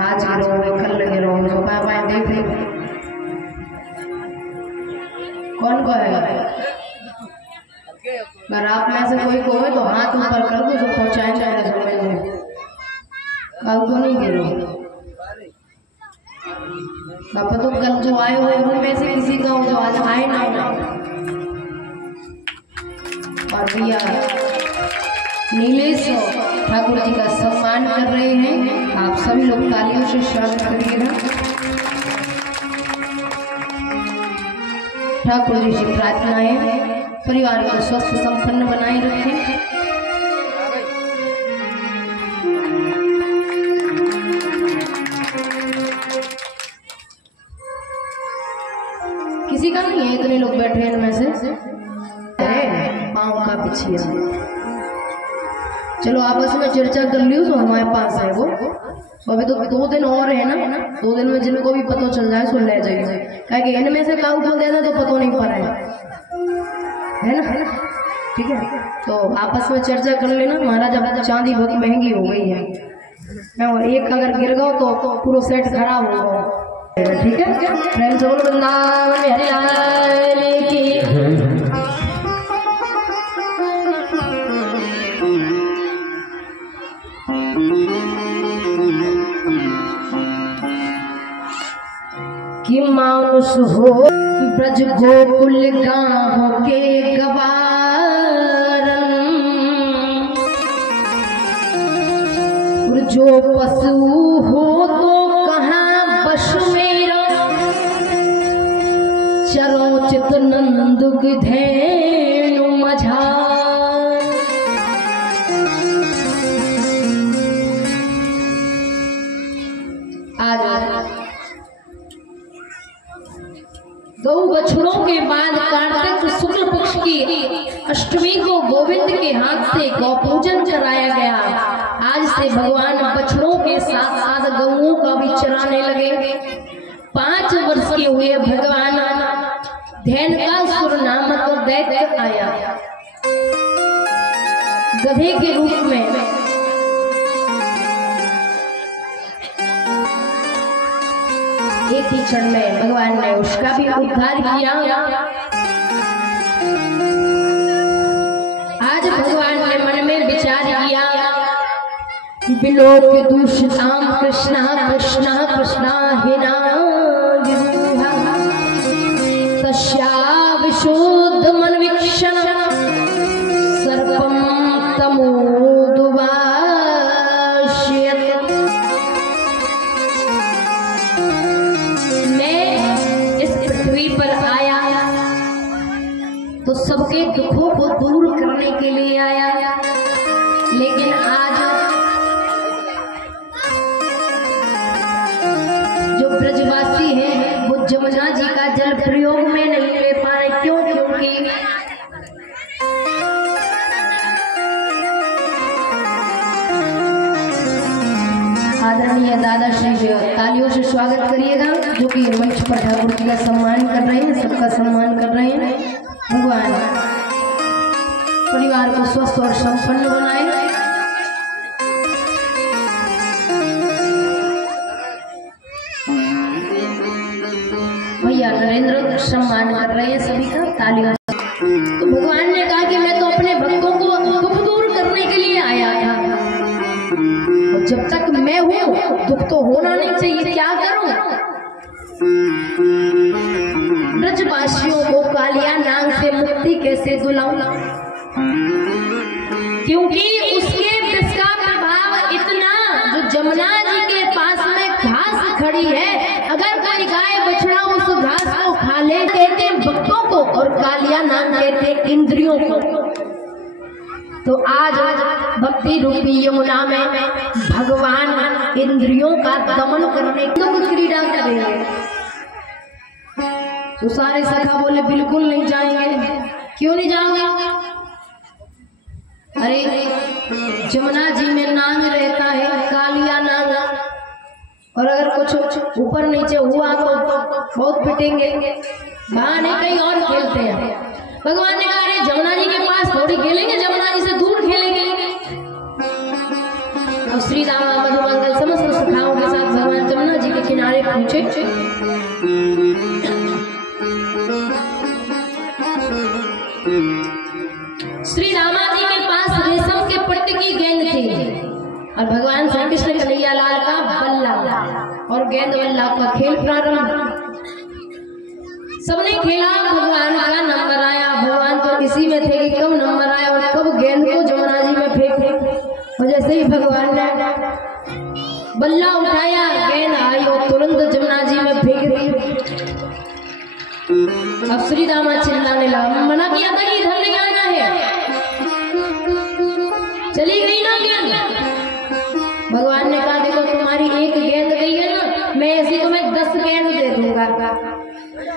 आज गिरो कल लगे रहो जो पाए पाए देख ले कौन कहेगा। अगर आप में से कोई को तो हाथ ऊपर कर दो जो पहुंचाए जाएगा जमीन में। कल तो नहीं गिरो पापा तो कल जो आए हुए उन में से किसी का जो आज आए ना और भैया नीलेश ठाकुर जी का सम्मान कर रहे हैं। आप सभी लोग तालियों से स्वागत करिएगा। ठाकुर जी से प्रार्थनाएं परिवार को स्वस्थ संपन्न बनाए रखें। किसी का नहीं है, इतने लोग बैठे हैं इनमें से है पाँव का बिछिया। चलो आपस में चर्चा कर लियो तो हमारे पास है वो। अभी तो 2 दिन और है ना, 2 दिन में जिनको भी पता चल जाए सुन ले जाइए। क्या कि इनमें से काउ को देना तो पता नहीं पड़ा है ना। ठीक है तो आपस में चर्चा कर लेना। महाराज अब चांदी बहुत महंगी हो गई है और एक अगर गिर गो तो पूरा सेट खराब हो गया। ठीक है प्रेम से बोलो वृंदावन में हरि लाल की। कि मानुष हो ब्रज गोकुल गाँव के गवारन, जो पशु हो तो कहाँ बश मेरा, चरोचित नंद धेनु मझा। गौ बछड़ों के बाद कार्तिक शुक्ल पक्ष की अष्टमी को गोविंद के हाथ से गौ पूजन कराया गया। आज से भगवान बछड़ों के साथ साथ गौओं का भी चराने लगे। 5 वर्ष के हुए भगवान धेनुकासुर नामक दैत्य आया गधे के रूप में। एक ही क्षण में भगवान ने उसका भी उद्धार किया। आज भगवान ने मन में विचार किया विलोक दूषिताम कृष्णा कृष्णा कृष्णा हिना तस्या विशुद्ध मन वीक्षण सर्पम तमोदुवा। तो सबके दुखों को दूर करने के लिए आया, लेकिन आज जो ब्रजवासी हैं वो जमुना जी का जल प्रयोग में नहीं ले पा रहे। क्यों? क्योंकि आदरणीय दादा श्री तालियों से स्वागत करिएगा जो कि मंच पर ठाकुर जी का सम्मान कर रहे हैं, सबका सम्मान कर रहे हैं। भगवान परिवार को स्वस्थ और संपन्न बनाए। भैया नरेंद्र सम्मान कर रहे हैं सभी का तालियां। तो भगवान ने कहा कि मैं तो अपने भक्तों को दुख दूर करने के लिए आया था और जब तक मैं हूँ दुख तो होना नहीं चाहिए। क्या करूं? ब्रजवासियों को कालिया नाग से मुक्ति कैसे दिलाऊं? क्योंकि उसके विष का प्रभाव इतना, जो जमुना जी के पास में घास खड़ी है, अगर कोई गाय बछड़ा उस घास को खा ले, कहते भक्तों को, और कालिया नाग कहते इंद्रियों को। तो आज भक्ति रूपी यमुना में भगवान इंद्रियों का दमन करने की तो क्रीड़ा करेंगे। तो सारे सखा बोले बिल्कुल नहीं जाएंगे। क्यों नहीं जाओगे? अरे जमुना जी में नाग रहता है, कालिया नाग, और अगर कुछ ऊपर नीचे हुआ तो बहुत पिटेंगे। वहां नहीं कहीं और खेलते हैं। भगवान ने कहा अरे जमुना जी के पास थोड़ी खेलेंगे, जमुना जी से दूर खेलेंगे। और श्री राम मधुमंगल समस्त सखाओं के साथ भगवान पूछे। श्री रामा जी के पास रेशम के पट्टे की गेंद थी और भगवान श्री कृष्ण कन्हैया लाल का बल्ला और गेंद बल्ला का खेल प्रारंभ। सबने खेला, भगवान का नंबर आया। भगवान तो इसी में थे कि कब नंबर आया और कब गेंद को जमुना जी में फेंक। और जैसे ही भगवान ने बल्ला उठाया, गेंद आई और तुरंत जमुना जी में फेंक दी। अब श्री रामा चिल्लाने लगा, मना किया था कि इधर ले आना है, चली गई ना गेंद। भगवान ने कहा देखो तुम्हारी एक गेंद गई है ना, मैं ऐसी तुम्हें 10 गेंद दे दूंगा।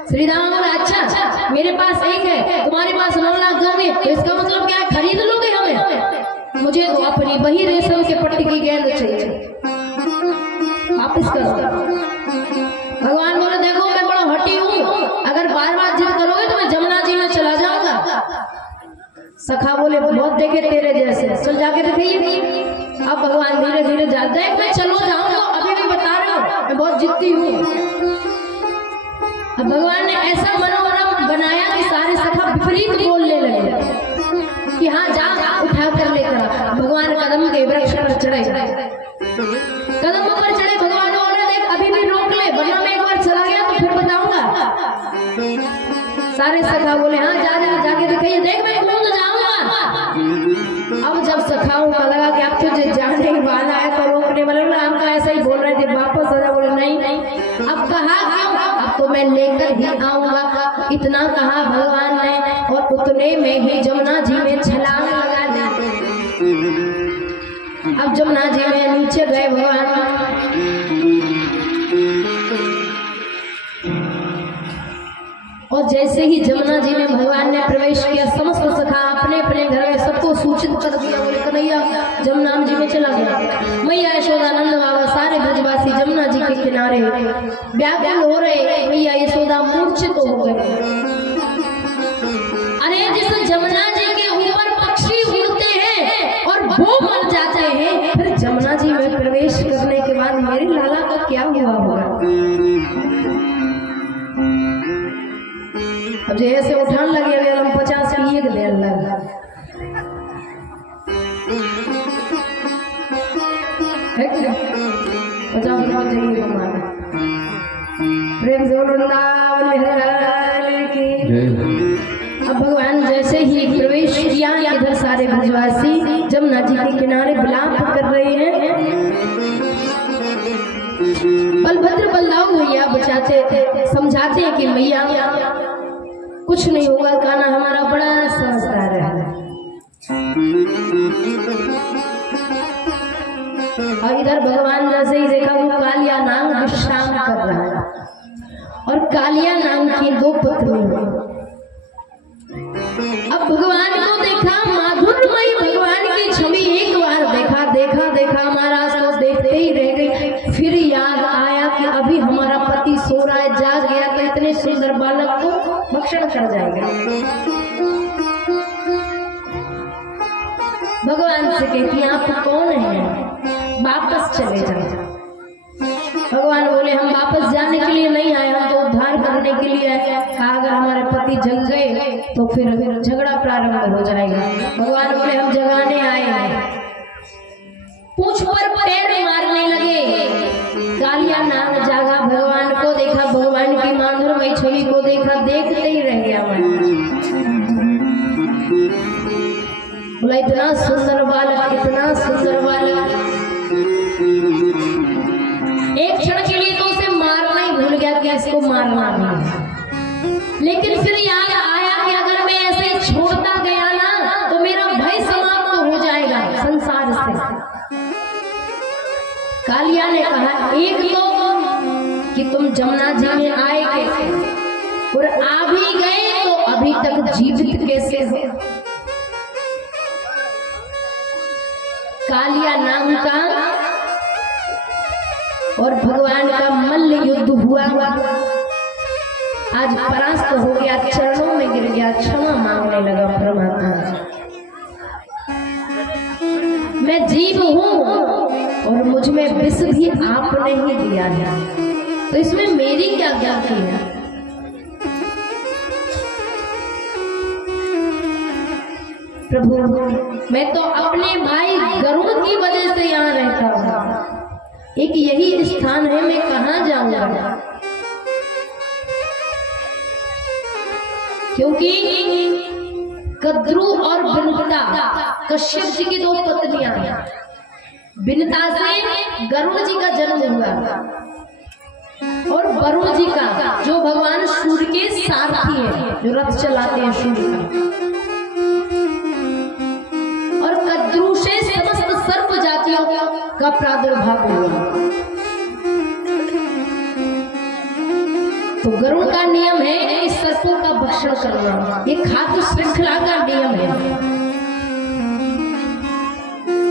श्री राम बोला अच्छा मेरे पास एक है, तुम्हारे पास 9 लाख दोगे, तो इसका मतलब क्या है, खरीद लोगे हमें? मुझे तो अपनी वही रेशम के पट्टी की गेंद चाहिए, वापिस करो। भगवान बोले देखो मैं बड़ा हटी हूँ, अगर बार बार जिद करोगे तो मैं जमुना जी में चला जाऊंगा। सखा बोले बहुत देखे तेरे जैसे, चल जाके दिखाइए। अब भगवान धीरे धीरे जाते हैं, मैं चलो जाऊंगा, अभी भी बता रहा हूँ मैं बहुत जिद्दी हूँ। अब भगवान ने ऐसा मनोरम बनाया कि सारे सखा विपरीत बोलने लगे कि हाँ जा उठा कर लेकर आ। भगवान कदम के वृक्ष पर चढ़े, कदम पर चढ़े। भगवान बोले देख अभी भी रोक ले, वरना मैं एक बार चला गया तो फिर बताऊंगा। सारे सखा बोले हाँ जा जा जाके दिखाइए, देख मैं कूद जाऊंगा। अब जब सखाओं का लगा कि अब तुझे जाने वाला है तो रोकने वाले राम का ऐसा ही बोल रहे थे, वापस आजा। बोले नहीं अब कहा अब तो मैं लेकर ही आऊंगा। इतना कहा भगवान ने और उतने में ही जमुना जी में छलांग लगा दी। अब जमुना जी में नीचे गए भगवान, और जैसे ही जमुना जी में भगवान ने प्रवेश किया, समस्त सखा अपने अपने घर में सबको सूचित कर दिया। बोले कन्हैया जमुना जी में चला गया। मैया यशोदा नंद बाबा सारे ब्रजवासी जमुना जी के किनारे व्याकुल हो रहे। मैया यशोदा मूर्छित हो गए। अरे जिस जमुना जी के ऊपर पक्षी उड़ते हैं और वो मर जाते हैं, फिर जमुना जी में प्रवेश करने के बाद मेरे लाला का क्या हुआ होगा? अब जैसे उठान लगे हुए हम 50 पिए गए अल्लाह 50 रुपया चाहिए हमारा। प्रेम से अब भगवान जैसे ही प्रवेश किया, इधर सारे ब्रजवासी जमुना जी के किनारे विलाप कर रहे हैं। बलभद्र बलदाऊ भैया बचाते समझाते हैं कि मैया कुछ नहीं होगा, कान्हा हमारा बड़ा समझदार है। और इधर भगवान जैसे ही देखा वो कालिया नाम विश्राम कर रहा है और कालिया नाम की 2 पत्नी हुई। अब भगवान को देखा, माधुर्यमयी भगवान की छवि एक बार देखा देखा देखा महाराज को देखते ही रह गई। फिर याद आया कि अभी हमारा पति सो रहा है, जाग गया तो इतने सुंदर बालक को भक्षण कर जाएगा। भगवान से कहती आप कौन हैं, वापस चले जाओ। भगवान बोले हम वापस जाने के लिए नहीं आए, हम तो उद्धार करने के लिए आए। कहा अगर हमारे पति जग गए तो फिर झगड़ा प्रारंभ हो जाएगा। भगवान बोले हम जगाने आए हैं। पूंछ पर पैर मारने लगे। कालिया नाग जागा, भगवान को देखा, भगवान की माधुर्यमयी छवि को देखा, देखते ही रह गया मन। बोला इतना सुंदर बालक, इतना सुंदर बालक। एक क्षण के लिए तो उसे मारना ही भूल गया कि इसको मारना नहीं। लेकिन फिर याद आया कि अगर मैं ऐसे छोड़ता गया ना तो मेरा भय समाप्त हो जाएगा संसार से। कालिया ने कहा एक तो कि तुम जमुना जी में आए कैसे और आ भी गए तो अभी तक जीवित कैसे हो? कालिया नाम का और भगवान का मल्ल युद्ध हुआ, आज परास्त हो गया, चरणों में गिर गया, क्षमा मांगने लगा परमात्मा। मैं जीव हूँ और मुझ में विष भी आपने ही दिया है, तो इसमें मेरी क्या गलती है? प्रभु, मैं तो अपने भाई गरुड़ की वजह से यहाँ रहता हूँ। एक यही स्थान है, मैं कहाँ जाऊंगा? क्योंकि कद्रू और बिनता कश्यप जी की दो पत्नियां हैं। बिनता से गरुड़ जी का जन्म हुआ और वरुण जी का, जो भगवान सूर्य के सारथी है, जो रथ चलाते हैं सूर्य का। और कद्रू से समस्त सर्प जातियों का प्रादुर्भाव हुआ। तो गरुड़ का नियम है इस सर्पों का भक्षण करना, ये खाद्य श्रृंखला का नियम है।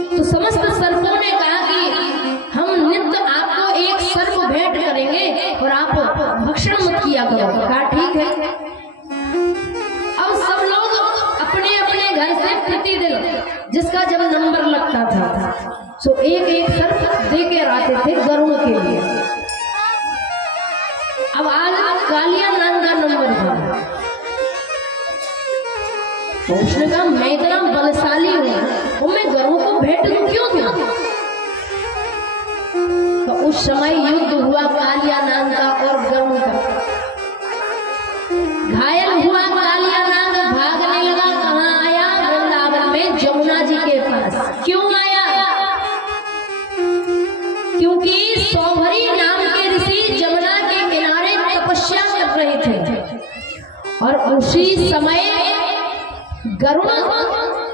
तो समस्त सर्पों ने कहा कि हम नित्य आपको एक सर्प भेंट करेंगे और आप भक्षण मत किया करो। कहा ठीक है। अब सब लोग अपने अपने घर से प्रतिदिन जिसका जब नंबर लगता था तो एक एक सर्प दे के आते थे गरुड़ के लिए। अब आज कालिया नाग का नंबर था। तो उसने कहा मैं इतना बलशाली हूँ और मैं गरुड़ को भेंट दूं क्यों दूं? तो उस समय युद्ध हुआ कालिया नाग का और गरुड़ का। घायल हुआ कालिया नाग, भागने लगा। कहाँ आया? वृंदावन में जमुना जी के पास। क्यों आया? क्योंकि सौभरी नाम के ऋषि जमुना के किनारे तपस्या कर रहे थे और उसी समय गरुड़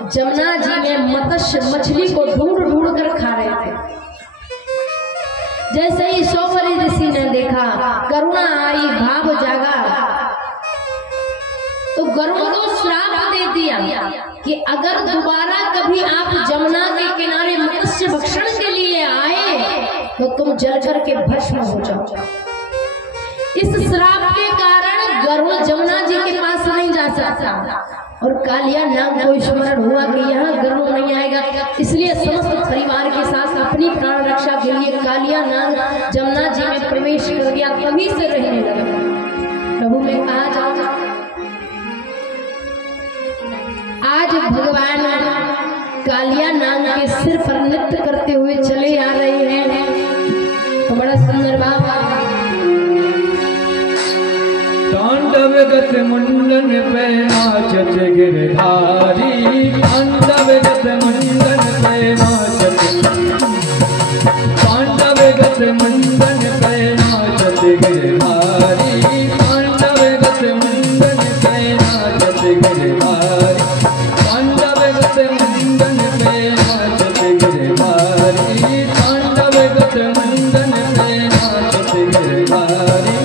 जमुना जी में मत्स्य मछली को ढूंढ ढूंढ कर खा रहे थे। जैसे ही सौभरी ऋषि ने देखा, करुणा आई, भाव जागा, तो गरुड़ को श्राप दे दिया कि अगर दोबारा कभी आप जमुना के किनारे मत्स्य भक्षण के लिए आए तो तुम जलकर के भस्म हो जाओ। इस श्राप के कारण गरुड़ जमुना जी के पास नहीं जा सकता और कालिया नाग को स्मरण हुआ कि यहाँ गरुड़ नहीं आएगा, इसलिए समस्त परिवार के साथ अपनी प्राण रक्षा के लिए कालिया नाग जमुना जी में प्रवेश कर गया। तभी से रहने लगा। प्रभु में कहा जाओ, आज भगवान कालिया नाग के सिर पर नृत्य करते हुए चले आ रहे हैं। तो बड़ा सुंदर बाबा तांडवगत मुंडन पे नाचत गिरधारी, तांडवगत मुंडन पे नाचत, तांडवगत मुंडन पे नाचत गिरधारी, तांडवगत मुंडन पे नाचत गिरधारी, तांडवगत मुंडन पे नाचत गिरधारी, तांडवगत मुंडन पे नाचत गिरधारी।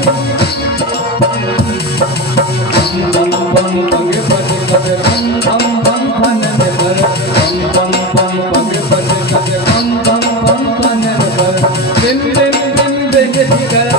बम बम पग पग पग बम बम बम फन में पर, बम बम बम पग पग पग बम बम बम फन में पर, बिम बिम बिम बिम कर